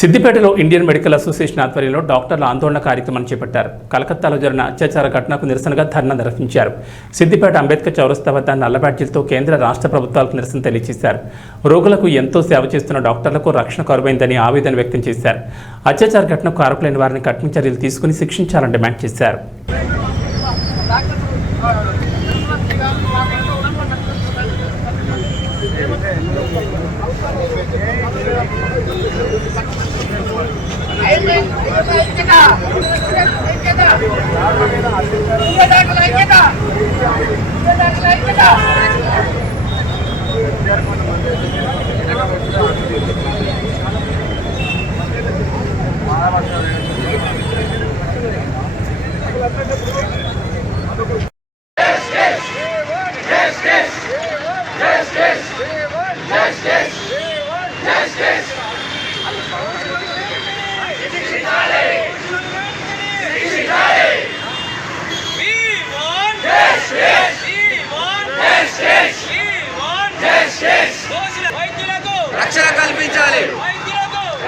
సిద్దిపేటలో Indian medical association ఆధ్వర్యంలో డాక్టర్ల ఆందోళన కార్యక్రమాన్ని చేపట్టారు. కలకత్తాలో జరిగిన అత్యాచార ఘటనకు నిరసనగా ధర్నా నిర్వహించారు. సిద్దిపేట అంబేద్కర్ చౌరస్తా వద్ద నల్ల బ్యాడ్జీలతో కేంద్ర రాష్ట్ర ప్రభుత్వాలకు నిరసన తెలియజేశారు. రోగులకు ఎంతో సేవ చేస్తున్న డాక్టర్లకు రక్షణ కరువైందని ఆవేదన వ్యక్తం చేశారు. అత్యాచార ఘటనకు కారకులైన వారిని కఠిన చర్యలు తీసుకుని శిక్షించాలని డిమాండ్ చేశారు.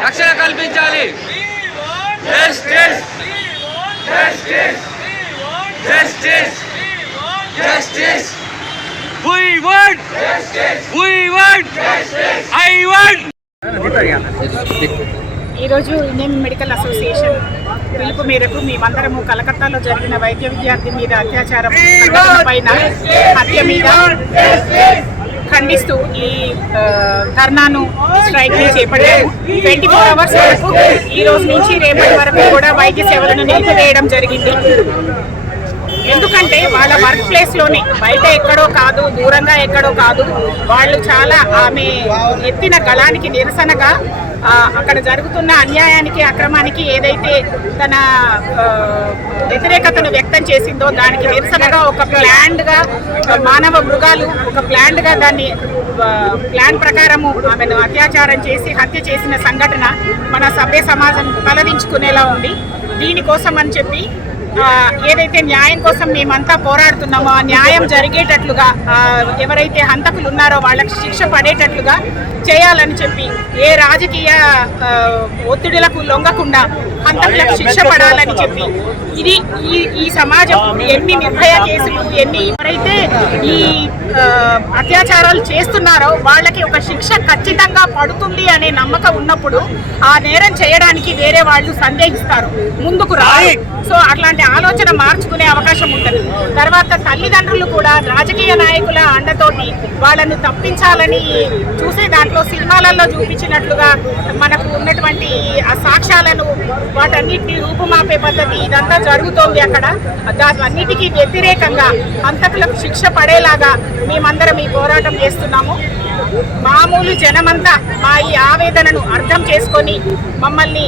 రక్షణ కల్పించాలి. Justice justice justice justice we want justice we want justice I want. ఈరోజు ఇండియన్ మెడికల్ అసోసియేషన్ పిలుపు మేరకు మేమందరము కలకత్తాలో జరిగిన వైద్య విద్యార్థి మీద అత్యాచారం పైన హత్య మీద ఖండిస్తూ ఈ ధర్నాను స్ట్రైక్ చేపట్టాము. 24 hours వరకు ఈ రోజు నుంచి రేపటి వరకు కూడా వైద్య సేవలను నిలిపివేయడం జరిగింది. ఎందుకంటే వాళ్ళ వర్క్ ప్లేస్లోనే, బయట ఎక్కడో కాదు, దూరంగా ఎక్కడో కాదు, వాళ్ళు చాలా ఆమె ఎత్తిన గళానికి నిరసనగా అక్కడ జరుగుతున్న అన్యాయానికి, అక్రమానికి ఏదైతే తన వ్యతిరేకతను వ్యక్తం చేసిందో దానికి నిరసనగా ఒక ప్లాన్డ్గా మానవ మృగాలు ఒక ప్లాన్డ్గా దాన్ని ప్లాన్ ప్రకారము ఆమెను అత్యాచారం చేసి హత్య చేసిన సంఘటన మన సభ్య సమాజం తలదించుకునేలా ఉంది. దీనికోసం అని చెప్పి ఏదైతే న్యాయం కోసం మేమంతా పోరాడుతున్నామో ఆ న్యాయం జరిగేటట్లుగా, ఎవరైతే హంతకులు ఉన్నారో వాళ్ళకి శిక్ష పడేటట్లుగా చేయాలని చెప్పి, ఏ రాజకీయ ఒత్తిడులకు లొంగకుండా హంతకులకు శిక్ష పడాలని చెప్పి, ఇది ఈ సమాజం ఎన్ని నిర్భయ కేసులు, ఎవరైతే ఈ అత్యాచారాలు చేస్తున్నారో వాళ్ళకి ఒక శిక్ష ఖచ్చితంగా పడుతుంది అనే నమ్మకం ఉన్నప్పుడు ఆ నేరం చేయడానికి వేరే వాళ్ళు సందేహిస్తారు, ముందుకు రారు. సో అట్లాంటి ఆలోచన మార్చుకునే అవకాశం ఉంటుంది. తర్వాత తల్లిదండ్రులు కూడా రాజకీయ నాయకుల అండతోటి వాళ్ళను తప్పించాలని చూసే దాంట్లో సినిమాలలో చూపించినట్లుగా మనకు ఉన్నటువంటి ఆ సాక్ష్యాలను వాటన్నిటిని రూపుమాపే పద్ధతి ఇదంతా జరుగుతోంది. అక్కడ అన్నిటికీ వ్యతిరేకంగా హంతకులకు శిక్ష పడేలాగా మేమందరం ఈ పోరాటం చేస్తున్నాము. మామూలు జనమంతా మా ఈ ఆవేదనను అర్థం చేసుకొని మమ్మల్ని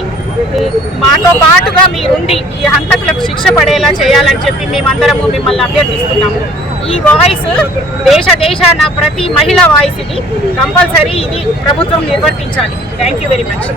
మాతో పాటుగా మీరుండి ఈ హంతకులకు శిక్ష పడేలా చేయాలని చెప్పి మేమందరము మిమ్మల్ని అభ్యర్థిస్తున్నాము. ఈ వాయిస్ దేశాన ప్రతి మహిళ వాయిస్, ఇది కంపల్సరీ, ఇది ప్రభుత్వం నిర్వర్తించాలి. Thank you very much.